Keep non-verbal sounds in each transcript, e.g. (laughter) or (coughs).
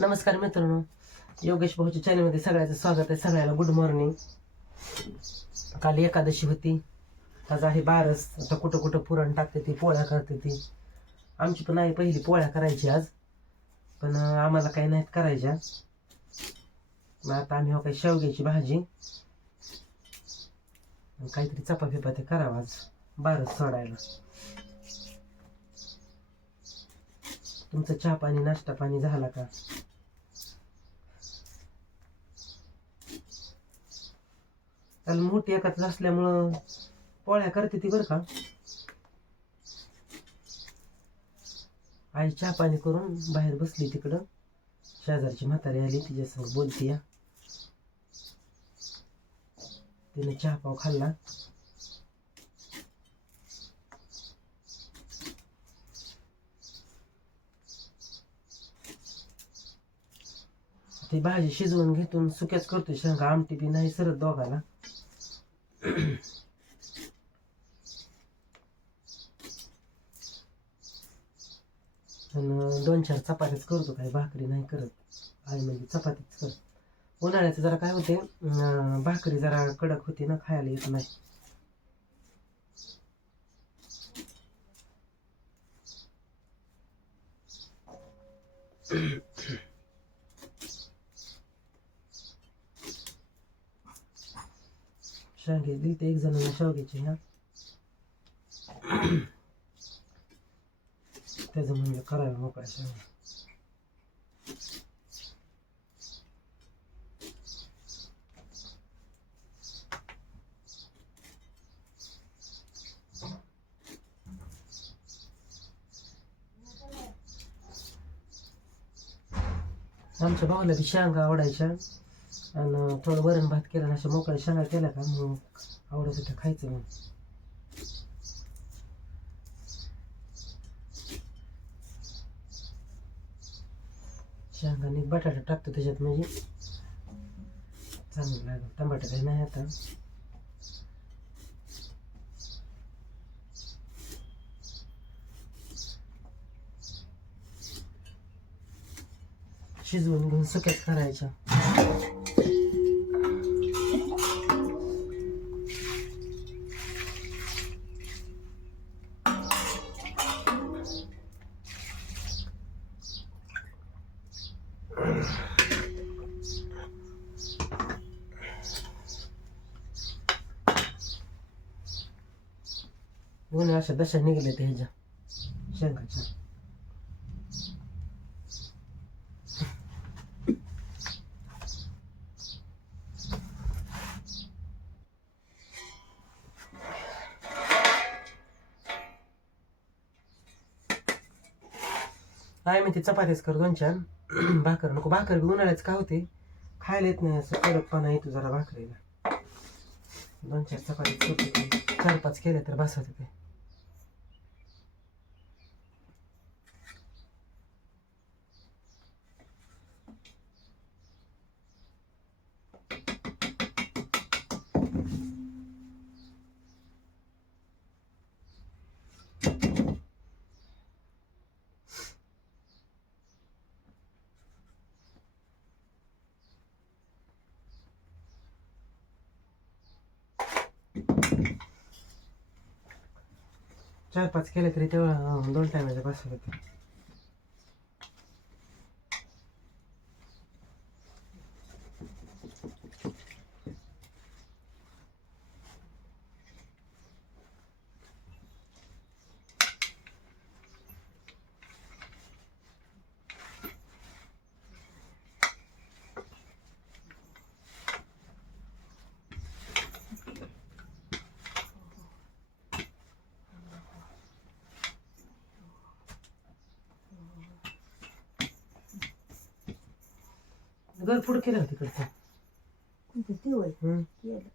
नमस्कार मित्रांनो. योगेश भाऊच्या चॅनलमध्ये सगळ्याचं स्वागत आहे. सगळ्याला गुड मॉर्निंग काल एकादशी होती. आज आहे बारस. आता कुठं कुठं पुरण टाकते ती पोळ्या करते ती. आमची पण आहे पहिली पोळ्या करायची आज. पण आम्हाला काही नाहीत करायच्या. मग आता आम्ही हो काही शेवग्याची भाजी. काहीतरी चपा फिपा ते करावं आज. बारस सोडायला. तुमचं चहा पाणी नाश्ता पाणी झाला का? त्याला मोठी एकाच असल्यामुळं पोळ्या करते ती बरं का. आई चहा पाणी करून बाहेर बसली तिकडं. शेजारची म्हातारी आली तिच्यासंग बोलती या. तिने चहा पाव खाल्ला. ती भाजी शिजवून घेतून सुक्याच करतो शेंगा आमटी बी नाही सरत दोघाला. आणि दोन चार चपातीच करतो काय भाकरी नाही करत. आई म्हणजे चपातीच कर. उन्हाळ्याचं जरा काय होते भाकरी जरा कडक होती ना खायला येत नाही. शेंगे दिली ते एक जणांना शेवग्याचे ह्या त्याचं म्हणलं करायला मोकळा शेंगा आमच्या भावाला बी शेंगा आवडायच्या. आणि थोडं वरण भात केला आणि अशा मोकळ्या शेंगा केल्या का मग आवडत होतं खायचं मग शेंगा आणि बटाटा टाकतो त्याच्यात म्हणजे. चांगलं लागेल. टमाटा काही नाही आता. शिजवून घेऊन सुक्यात करायच्या. दोन्ही अशा दशा निघल्या त्या ह्याच्या शेंगाच्या काय मी ते कर दोन चार. (clears throat) भाकर नको. भाकर बी उन्हाळ्याच का होते? खायला येत नाही. असं कडकपणा येतो जरा भाकरीला. दोन चार चपात्याच करतो. चार पाच केल्या तर बस होते ते. चार पाच केले तरी तेव्हा दोन टायमाच्या बस होते. घर पुढं केलं होतं तिकडचं. किती होय. हम्म. केलं.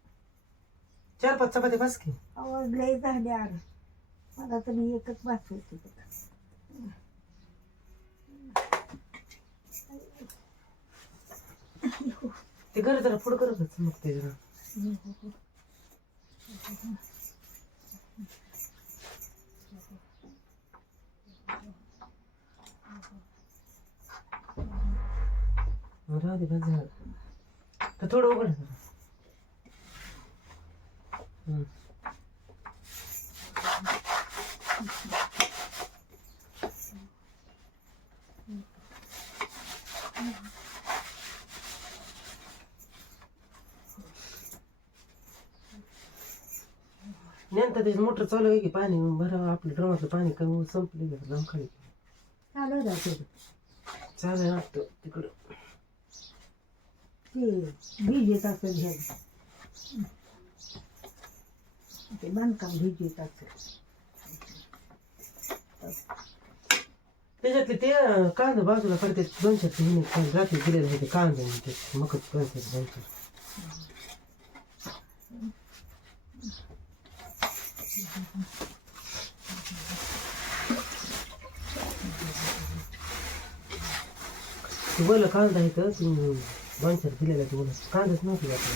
चार पाच चपात्या बस की. आवाज लय झाले आर मला तरी एकच बाकी होती ते घर जरा पुढं करतच मग ते जरा. राहू दे बस झालं. तर थोडं उघड. नंतर त्याची मोटर चालू आहे की पाणी भरा आपलं ड्रमातलं पाणी कमी संपले जाऊन खाली चालू राहते चालू वाटतं तिकडं. ते बीज येत घ्यायचं ते बांधकाम बीज येत असतं त्याच्यातले ते कांदा बाजूला पडते दोनशे चार तीन रात्री दिलेले होते कांदा आणि ते मकत कळते दोन ते बोल कांदा आहे तर चार दिलेला ते कांदाच नव्हती आपला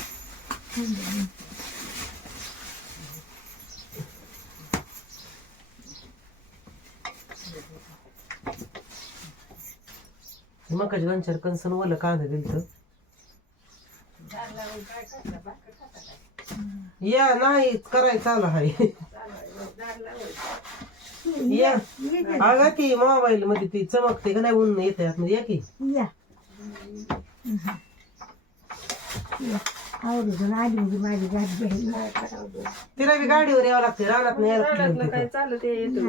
मकाची दोन चार कणसन ओलं कांदा दिलं तर या नाही करायचं चालू आहे या अगं ती मोबाईल मध्ये ती चमकते का नाही ऊन येते आतमध्ये या की या आवडून आली म्हणजे माझी गाडी घ्यायला तिला बी गाडीवर यावं लागते रानात नाही यायला कुठलं काय. चालत येतो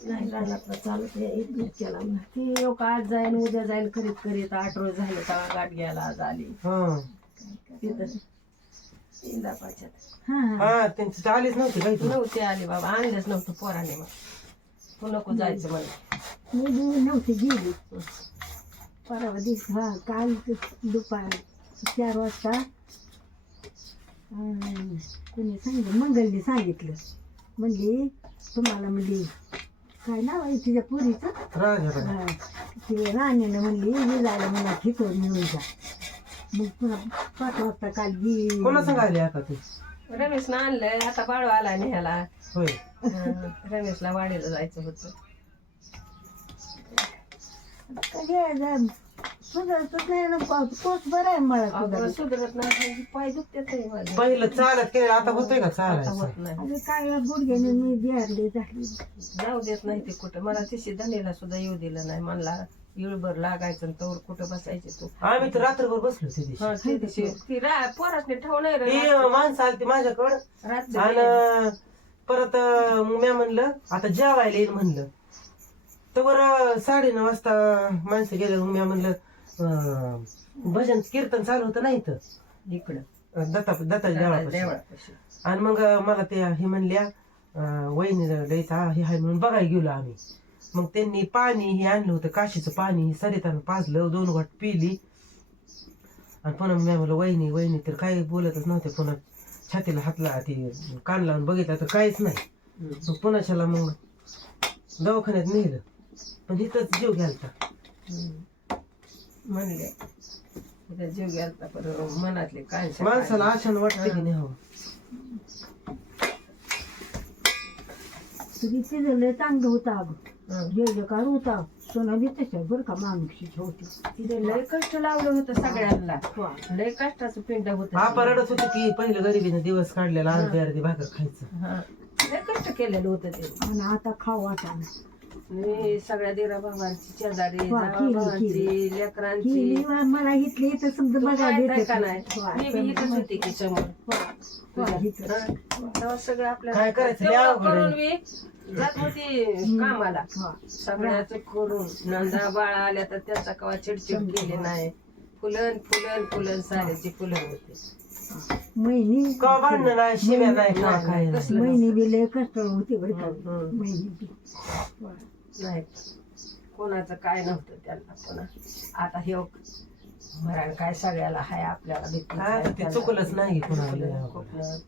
नाही रानातलं चालत नाही, एक मिरच्याला म्हणा. ती लोक आज जाईल उद्या जाईल करीत करीत आठ रोज झाले तेव्हा गाठ घ्यायला आज आली. हा. तिथं इंदापाच्यात हा हा. त्यांची चालीच नव्हती काही तू नव्हते आली बाबा आणलंच नव्हतं पोराने मग. तू नको जायचं मला मी बी नव्हती गेली. परवा दिवस हा काल दुपार. चार वाजता कोणी सांगितलं मंगलने सांगितलं. म्हणली तुम्हाला म्हणली काय नाव आहे तिच्या पुरीचं? राजा हा, ते राणीनं म्हणली मी जायला मला खिचवून घेऊन जा. मग पुन्हा पाच वाजता काल गी कोणा सांगायला आता तू? रमेशनं आणलंय आता बाळू आला न्यायला. होय. हं, रमेशला वाडीला जायचं होतं. सुधारतच नाही ना पाऊस पाऊस बरा आहे मला अगं सुधारत सुधरत नाही पाय दुखतात आहे माझे. पहिलं चालत केलं आता होतोय का आता चालायचं होत नाही. अगं काय गुडघ्याने मी बिहारले झाली. जाऊ देत नाही ते कुठं. मला तिशी धनीला सुद्धा येऊ दिलं नाही. म्हणला इळभर लागायचं तवर कुठं बसायचे तू? आम्ही तर रात्रभर बसलो दिवशी. हा ते दिवशी. ती रा पोरासने ठेवू नाही रे ती माणसं आली माझ्याकडं. आणि परत अं, मग म्या म्हणलं आता जेवायला येईल म्हणलं. तर साडे नऊ वाजता माणसं गेले म्या म्हणलं भजन कीर्तन चालू होतं नाही तर इकडं. दत्ता दत्ताच्या देवळापाशी. आणि मग मला ते हे म्हणल्या अं, वहिनीला द्यायचा हे आहे म्हणून बघायला गेलो आम्ही. मग त्यांनी पाणी हे आणलं होतं काशीचं पाणी सरितानं पाजलं दोन वाट पिली. आणि पुन्हा मी म्हणलं वहिनी वहिनी तर काही बोलतच नव्हते पुन्हा छातीला हात ला ती कान लावून बघितलं तर काहीच नाही. मग पुन्हाच्याला मग दवाखान्यात नेलं. पण इथंच जीव घ्यालता. म्हणले उद्या जीव गेलता पर मनातले काय माणसाला आशानं वाटतं की नाही हो तिचं लय चांगलं होतं अगं. जयकार होता. सोना बी तशा बरं का माणूसची होती. तिथे लय कष्ट लावलं होतं सगळ्यांना. लय कष्टाचं पिंड होत आपा रडत होती की पहिलं गरिबीनं दिवस काढलेला अर्धी अर्धी भाकर खायचं. लय कष्ट केलेलं होतं ते. आणि आता खाऊ आता मी सगळ्या दिरा भावांची शेजारी वा, केली, भावांची केली. लेकरांची. केली वा- मला इथले इथं समजा तू येतं का नाही? वा, मी बी इथंच समजा- होते की समोर वा, इथं. हं. तेव्हा सगळं आपल्याला करायचं? करून मी जात होती कामाला. वा. सगळ्याच करून. नंदा बाळा आल्या तर त्याचा कवा चिडचिड केली नाही. फुलन फुलन फुलन साऱ्याची फुलं होते. महिनी का भांडणं नाही शिव्या नाही का नाही, काय नाही. महिनी बी लय कष्ट होते बरं का हं. महिनी बी. नाही कोणाचं काय नव्हतं त्यांना पुन्हा आता हे मरण काय सगळ्याला हाय आपल्याला भीती हा, ते चुकलंच नाही कोणाला.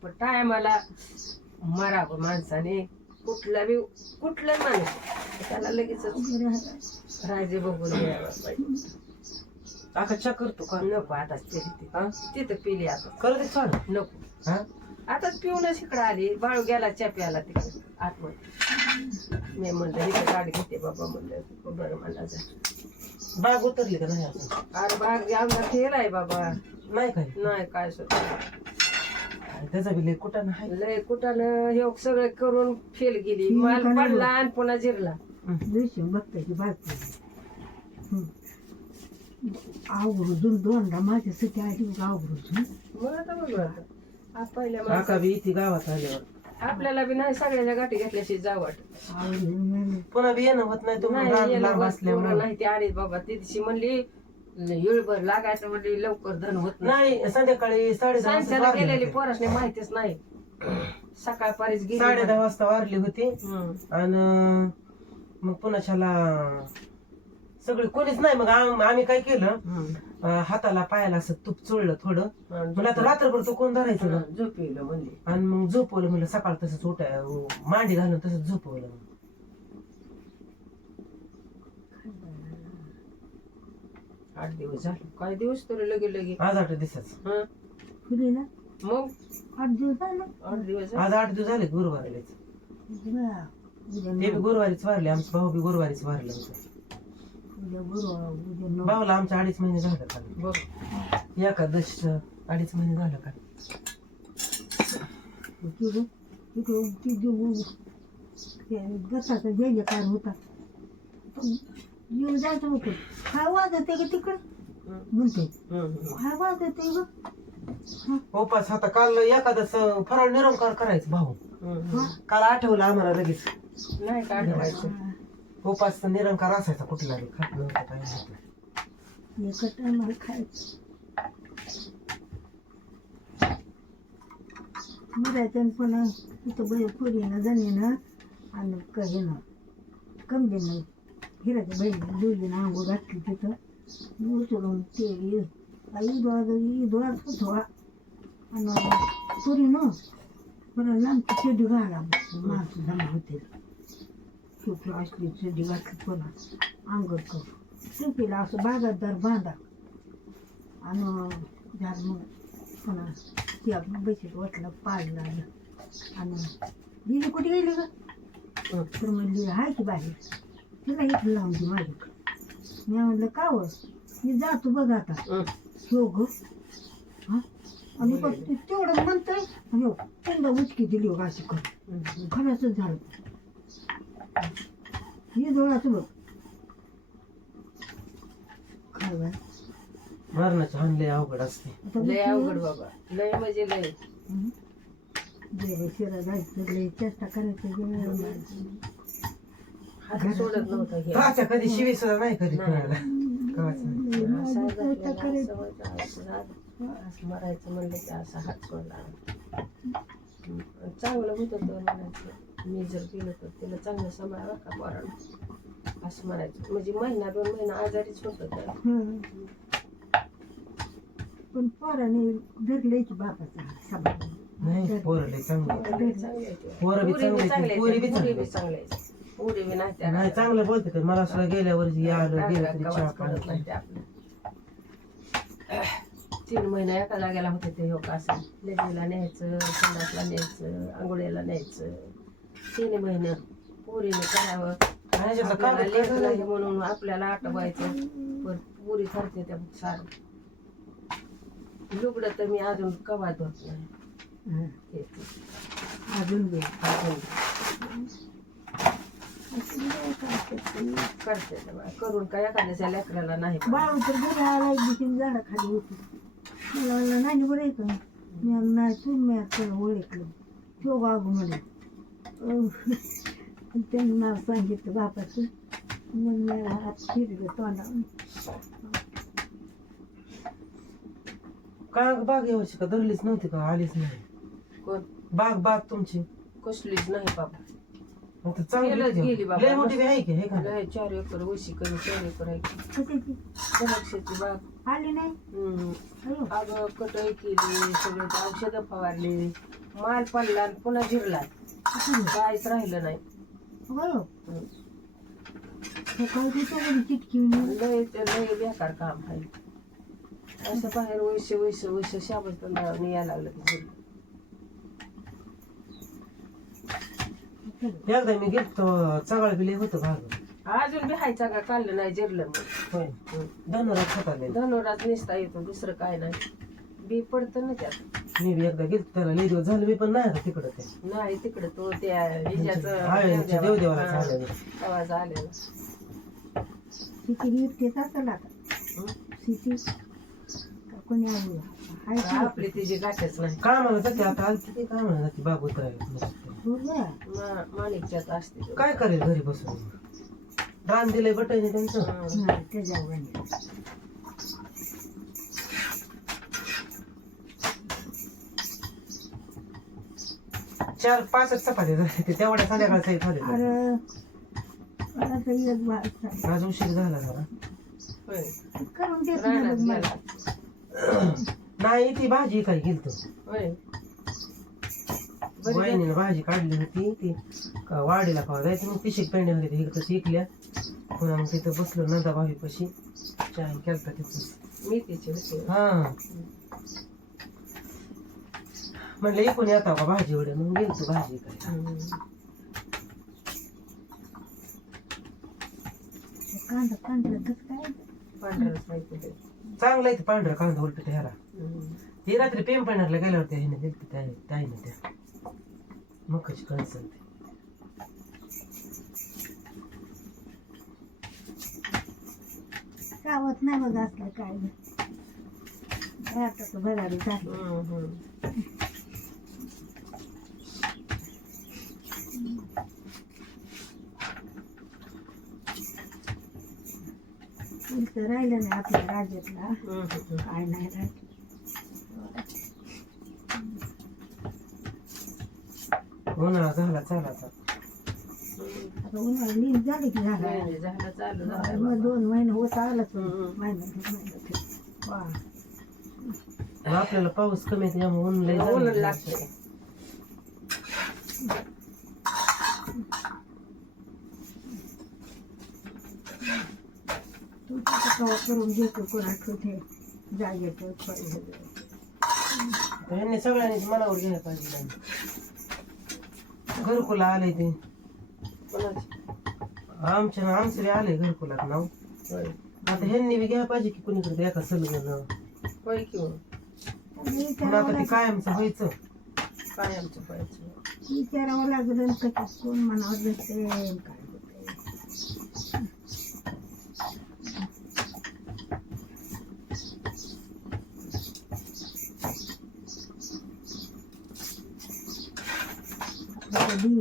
पण टायमाला मरावं माणसाने कुठला बी कुठला माणूस त्याला लगेच. राजे बघून द्यायला पाहिजे आता चहा करतो का नको आताच पिली ती. हा? तिथं पिली आता. करते चाल. नको. हा? आताच पिऊनच इकडं आली. बाळू गेला च्या प्याला तिकडे. आतमध्ये. मी म्हणलं इथं गाडी घेते बाबा म्हणलं. बरं म्हणलं जा. बाग उतरली का नाही अजून अरे बाग आमचा फेल आहे बाबा. नाही काय? नाही काय सुद्धा. त्याचा बी लय कुठं नाही लय कुठानं हे सगळं करून फेल गेली. ती माल का नाही पडला आणि पुन्हा जिरला. दिवशी बघतायची बाकी आवडून दोनदा माझ्यासाठी आली मग आता बघू आता आ, पहिल्या काका माणसात. बी इथे गावात आल्यावर? आपल्याला बी नाही सगळ्याच्या गाठी घेतल्याशी आवडून पुन्हा बी येणं होत नाही तुम्ही नाही लांब असल्यामुळे. नाही ते आलीच बाबा. ती दिवशी म्हणली येळभर लागायचं म्हणली लवकर धन होत नाही. नाही संध्याकाळी साडे दहा वाजता सांच्याला वारली गेलेली होती. पोरासने माहितीच नाही. सकाळ पारीच गेली साडे दहा वाजता वारली होती. हम्म. आणि मग पुन्हा सगळे कोणीच नाही. मग आम- आम्ही काय केलं. अं, हाताला पायाला असं तूप चोळलं थोडं. मला तर रात्रभर तो कोण धरायचं ना? झोपेलं म्हणली आणि मग झोपवलं म्हणलं सकाळ तसंच उठाय मांडी घालून तसंच झोपवलं. आठ दिवस झाले. काय दिवस तरी लगे लगे. आज आठ दिवसाच. हं? फुली ना. मग? आठ दिवस झालं. आठ दिवस झाले. आज आठ दिवस झाले गुरुवारीलाच. बा, उद्या ते बी नऊ गुरुवारीच वारले आमचं भाऊ बी गुरुवारीच वारलं होतं. भाऊला आमच्या अडीच महिने झालं का? बघ एकादश अडीच महिने झालं का? जय होता. येऊन जायचं होतं. काय वाजत आहे का तिकडं? म्हणते. काय वाजत आहे ग उपास आता काल एकादश फराळ निरंकार करायचं भाऊ. काल आठवलं आम्हाला लगेच. नाही का आठवायचं? उपास निरंकार असायचा कुठला बी. खात नव्हतं काय नव्हतं एकच टायमाला खायचं मरायचं पण तिथं बरे पुरीनं जाणीनं आणि कहीनं कमलीनं हिराच्या बहिणी दोघीनं आंघोळ घातली तिथं. उचलून ते ईद वाज ईद वाज थोडा आणि पुरीनं परत लांबची चेडी घाला. माणसं जमा होते. सुपी असली चेडी घातली पुन्हा अंगड करू सुपीला असं बागायतदार बांधा आणि झाड मग पुन्हा ती आपण बशीत वाटलं पाडलं आलं आणि दिली कुठे गेली हं. तर म्हणली हाय की बाहेर तिला इथं लावून दे माझ्याकडे मी म्हणलं का हो मी जातो बघ आता हं. ग हा आणि तेवढं म्हणतंय आणि उचकी दिली हो अशी कर. खरंच झालं हे डोळ्याचं बघ. काय बाय? मरणाचे हानले अवघड असते आता लय अवघड बाबा. लय म्हणजे लय. हं? देव शिरा जायचं लय चेष्टा करायचं गेलं हात सोडत नव्हता हे. कधी शिवी सुद्धा नाही कधी नाही. कोणाला. कवाच नाही. असं चेष्टा करायचं. मरायचं म्हणलं की असं हात सोडला. चांगलं होतं मी जर गेलो तर तिला चांगलं सांभाळा का पोरानं असं म्हणायचं. म्हणजे महिना दोन महिना आजारीच होतं तर. हं. पण पोराने धरले की बापाचा नाही. पोरं लय चांगले पोरं बी चांगले आहेत. पोरं बी चांगले आहेत, चांगले नाही त्या नाही चांगलं बोलते ते. मला सुद्धा गेल्या वर्षी आलं गेलं तरी चहा नाही तीन महिने एका जागेला होते ते योग असं. लेडीला न्यायचं संडासला न्यायचं आंघोळीला न्यायचं. तीन महिने पोरीने करावं. आपल्याला नाही झालं? म्हणून आपल्याला आठवायचं पण पुरी करते त्या सार. लुगडं तर मी अजून कवा धुत नाही. अजून बी अजून. करते. करून काय एखाद्याच्या लेकराला नाही बाळ तर दिवशी झाडाखाली होती. मला नाही बरं का? मी नाही तू मी त्याला ओळखलं. तो म्हणे त्यांनी नाव सांगितलं बापाचं मग मी हात फिरलं तोंडावर का बाग का? धरलीच नव्हती का? आलीच नाही. कोण? बाग बाग तुमची. कसलीच नाही बाबा. मग तर चांगली गेलंच होती. गेली बाबा. लय मोठी बी आहे की हे का? लय चार एकर वशी करून चार एकर आहे कशाची द्राक्षाची बाग. आली नाही? हम्म. अगं कटई केली सगळे औषधं फवारली. माल पडला आणि पुन्हा जिरला. काहीच राहिलं नाही. लय ते लय बेकार काम आहे. असं बाहेर वैश्य वैश्य वैश्य शाबत पण यायला लागलं की जिरलं. एकदा मी गेलतो बिले होतं भाग. अजून बी हायचा का काढलं नाही जिरलं मग होय. धनुरात होता धनुरात निसता येतो दुसरं काय नाही. बी पडतं ना त्यात. मी बी एकदा गेलो त्याला लई दिवस झालं मी पण नाही आता तिकडं ते. नाही तिकडे तो त्या आळ्यांच्या देवदेवाला हिच्याचं झालं आवाज आलेला सिटी एकटेच असेल आता. सिटी का कोणी आली आहे का? आपली तिची गाठच नाही. काय म्हणत होती आता आलती ते काय म्हणत होती बाग उतरायला हो गं. मा- माणिकच्यात असते तो. काय करेल घरी बसून? रान दिलंय बटायचं त्यांचं. हं. नाही त्याच्यावर नाही. चार पाचच चपात्या झाल्या ते तेवढ्या संध्याकाळचा झाले अरे मला तर एक वाजता आज उशीर झाला जरा. होय. करून देत नाही रानात बघ मला. गेला. (coughs) नाही ती भाजी काय गेलतो. होय. बरी वहिनीनं भाजी काढली होती ती का वाडीला खावा जायची. मग पिशीक पेंड्या होती ती इकडं शिकल्या. पुन्हा मग तिथं बसलो नंदा भाभी पशी चहा केलता तिथं मेथीची होती. हा. म्हणलं एकूण येता का भाजी एवढ्या मग गेलतो भाजी काय हं. कांदा पांढरा काय पांढरंच माहिती ते. चांगलं आहे ते पांढरं कांदा उलट ह्याला हं. ती रात्री पेम पाण्याला गेल्यावर त्या ह्याने दिलती त्या ताईने त्या मकाची कणसं ते गावात नाही बघ असलं काय तर भरारी झाली. इथं राहिलं नाही आपल्या राज्यातला. काय नाही राहिलं उन्हाळा झाला चाला आता उन्हाळा झाली की झाला नाही, नाही, झालं चालू झालं मग बाबा. दोन महिने होत आलंच हम्म. महिना दोन महिना ते. वा आणि आपल्याला पाऊस कमी आहे त्यामुळे ऊन लय ऊन. लागते करून घेतो जागेचं पाहिजे ह्यांनी सगळ्यांनी मनावर घ्यायला पाहिजे. घरकुला आले ते. आमच्या आमचं आले घरकुलात नाव. आता ह्यांनी बी घ्यायला पाहिजे की कुणीकडे एका सलगन हो. पण आता ते कायमचं व्हायचं. काय आमचं पाहिजे विचारावं लागलं कसं कोण मनावर बसते काय होते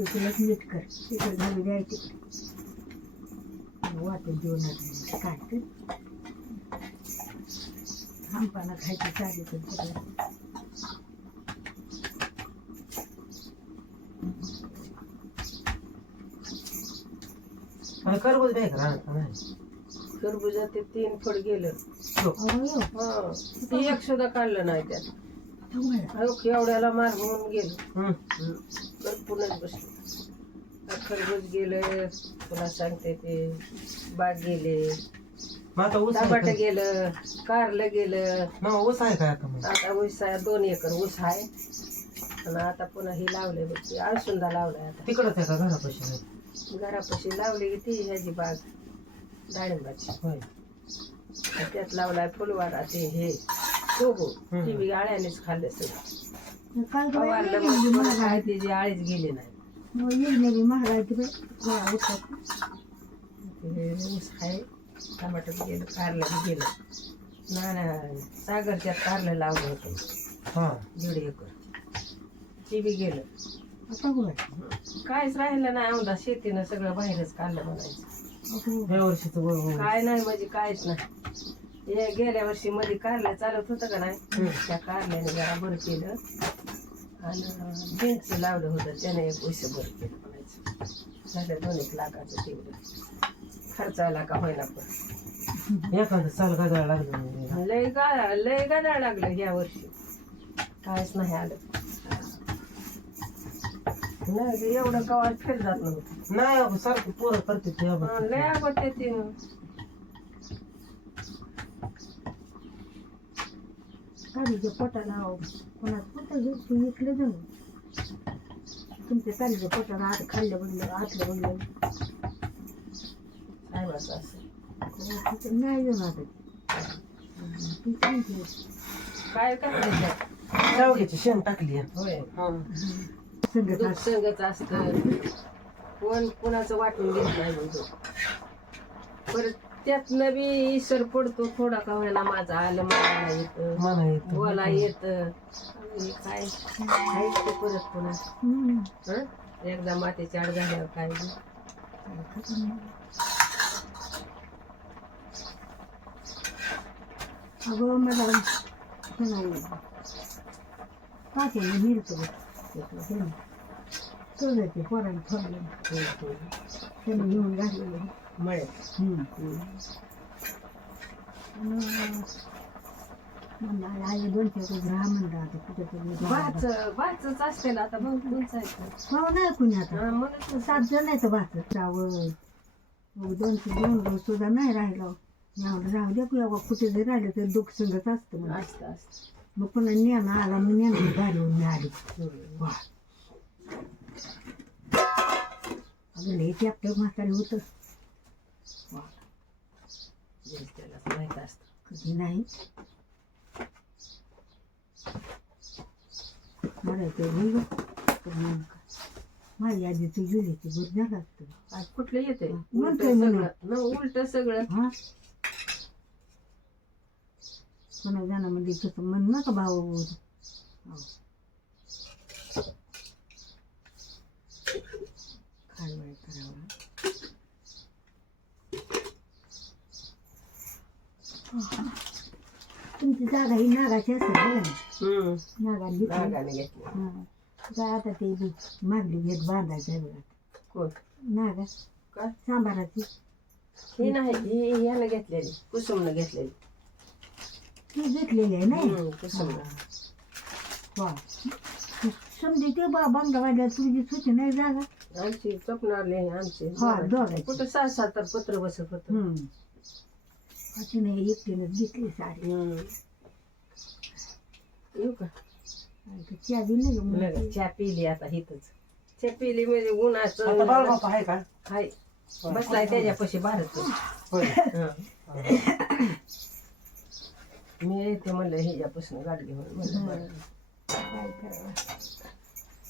तुला नीट कर. तिकडे घरी जाय तिकडे वाटून देऊन नका काय कर खांपाना खायची चालू तर तिकडे मला करबूज द्याय का नाही खरबुजा ते तीन फड गेलं. हो. हा ती एक सुद्धा काढलं नाही त्यात. अहो एवढ्याला मार होऊन गेलं. हम्म. भरपूरच बसलं. खरबूज गेलं पुन्हा सांगते ते. बाग गेले. मग आता ऊस आहे टमाट का? गेलं कारलं गेलं. मग ऊस आहे काय आता मग? आता ऊस आहे दोन एकर ऊस आहे. आणि आता पुन्हा हे लावले बघ ते आळसुंदा लावलाय आता. तिकडच आहे का घरापाशी? घरापाशी लावली की ती ह्याची बाग डाळिंबाची. होय. त्यात लावलाय फुलवारा ते हे हम्म. ती बी आळ्यानेच खाल्लं सगळं. फवारलं मग महाग आहे आळीच गेली नाही. महाग आहे तिकडे गोळा होतात ते ऊस आहे. टमाटर गेलं कारलं बी गेलं. ना ना सागरच्यात कारलं लावलं होतं. हा. दीड एकर. ते बी गेलं. काहीच राहिलं नाही आमदा शेतीनं सगळं बाहेरच काढलं म्हणायचं. या वर्षीच काय नाही म्हणजे काहीच नाही. हे गेल्या वर्षी मध्ये कारलं चालत होतं का नाही? त्या कारल्याने जरा बरं केलं. आणि बेंच लावलं होतं त्याने एक पैसे बरं केलं म्हणायचं. झालं दोन एक लाखाचं तेवढं. खर्च आला का होईना पण. एखादं साल गाजाळ लागलं म्हणजे. लय गा लय गादाळ लागलं ह्या वर्षी. काहीच नाही आलं. नाही ते एवढं कवा फिर जात नव्हतं. नाही अगं सारखं पोरं करते ते अगं. हं, लय अगोदर ते. काळीच्या पोटाला कोणाच पोटा घेऊन विकलं जाऊन तुमच्या काळीच्या पोटाला आत खाल्लं बघलं आतलं असं तिथं नाही येऊन आता ती सांगते काय काय त्याच्यात शेवग्याची शेंग टाकली आहे. होय दूध संगत असतं. कोण कोणाचं वाटून घेत नाही म्हणतो परत त्यातनं बी इसर पडतो थोडा का व्हायला माझा आलं मला येतं. बोला येत. काय? ते परत पुन्हा? एकदा मातीची आड झाल्यावर काय. अगं मला हे नाही पाठीने मिळतो तुझं ते पोराने ठरलं त्याने घेऊन घातलेलं मळ्यात म्हणलं आई दोन चार ग्रह म्हणलं आता कुठे तरी भाच भाचच असते ना आता भाऊ कोणचा आहे हो नाही कुणी आता हा, म्हणून तर सात जण आहेत भात चावल मग दोन ते दोन रोज सुद्धा नाही राहिलं यावं राहू द्या की बाबा कुठे जरी राहिलं तर दुःख संगत असतं मला असतं असतं मग पुन्हा नेणं आला मग नेणं गाडीवर मी आली हम्म. वा अगं लई ते आपलं म्हातारी होतं वा जे त्याला माहीत असतं कधी नाही मरायचं गेलं तर मग काय. माझी आधी तू गेली ती बरं झालं असतं आज कुठलं येते उलट म्हणतोय म्हणून. सगळं न उलट सगळं हा कोणा जणामध्ये तसं म्हण नका भाऊ. खाय वाय करावा. तुमची जागा ही नागाची असेल बघा ना हम्म. नागाला घेतली नागाने घेतलं. हा. काय आता ते बी मागली घेत बघा. कोण? नागा. काय? सांबाराची ही नाही ही ह्यानं घेतलेली कुसुमनं घेतलेली. ती घेतलेली आहे नाही वा. समजे ते बा बांधवायला तुझी सुची नाही जागा. आमची स्वप्नावली आमची. हा, दोघांची. कुठं सहा सात तर पत्र बसत होत. हम्म. अशी नाही एकटीनंच घेतली साडी. येऊ का? आणि ते चहा बी नाही. चहा पिली आता हिथच चहा पिली म्हणजे आता उन्हाचं आहे का? हाय बसलाय त्याच्यापाशी भारत. होय. मी येते म्हणलं ह्याच्यापासून गाठ घेऊन बरं. काय करावं?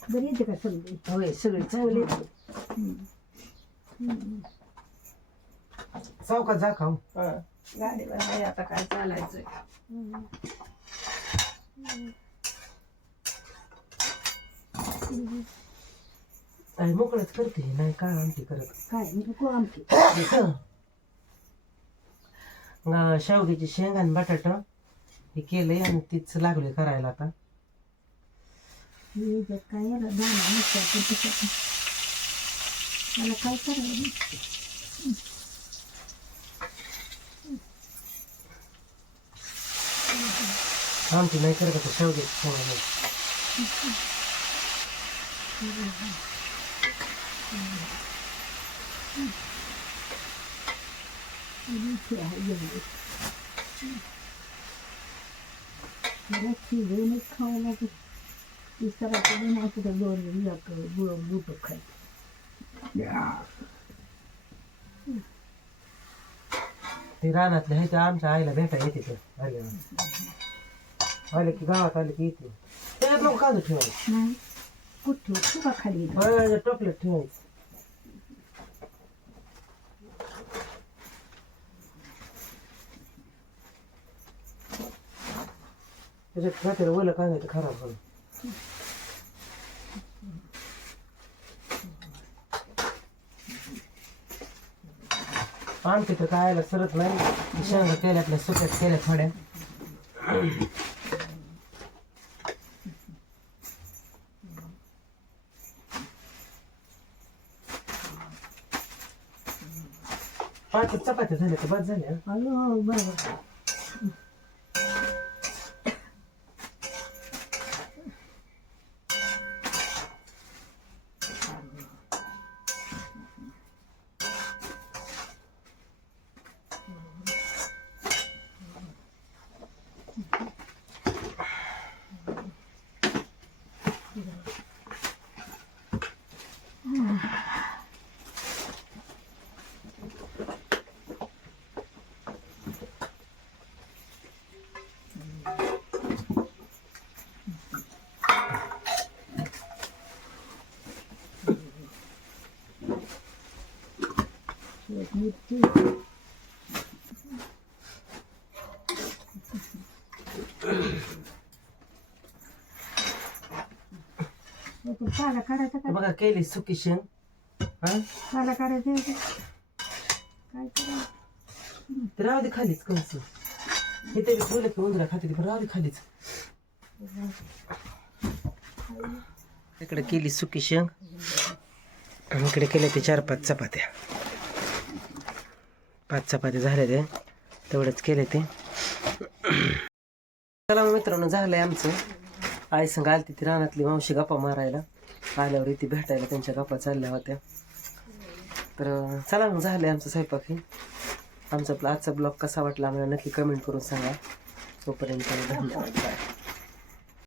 बरी येते का समजे होय सगळी चांगली चौकात जा खाऊ गाडीवर आहे आता काय चालायचं आणि मोकळच करते नाही का आमटी करत? काय नको आमची (coughs) शेवग्याची शेंग आणि बटाटा. हे केलंय आणि तीच लागले करायला आता. काय मला नाही करत आता शेवग्याची शेंग मला शिजवूनच खावं लागेल सराचं नाही कुठं दोन बुळ बुट खाय ते रानातले आहे ते आमच्या आईला भेटा येते ते. आल्यावर आले की गावात आले की येते त्याच्यात नको कांदा ठेवायचं कुठं तुका खाली टोपल्यात ठेवायचं. त्याच्यात खात्याला ओलं कांदा ते खराब होईल आमच्या तर काय सरत नाही. शेंगा तेलातल्या सुक्यात केल्या थोड्या. पाच चपात्या झाल्या तर बाद झाल्या? बरोबर पाला काढायचा का? बघा केली सुकी शेंग. हा? पाला काढायचा याच्यात. काय करायचं? ते राहू दे खालीच कंस हे तरी ठेवलं की उंदरा खाते पण राहू दे खालीच. इकडे केली सुकी शेंग. आणि इकडे केल्या ते चार पाच चपात्या. पाच चपाती झाले ते तेवढंच केले ते. चला मग मित्रांनो झालंय आमचं. आई संग आलती ती रानातली मावशी गप्पा मारायला. आल्यावर इथे भेटायला त्यांच्या गप्पा चालल्या होत्या. तर चला मग झालंय आमचं स्वयंपाक हे. आमचा आजचा ब्लॉग कसा वाटला आम्हाला नक्की कमेंट करून सांगा. तोपर्यंत धन्यवाद. बाय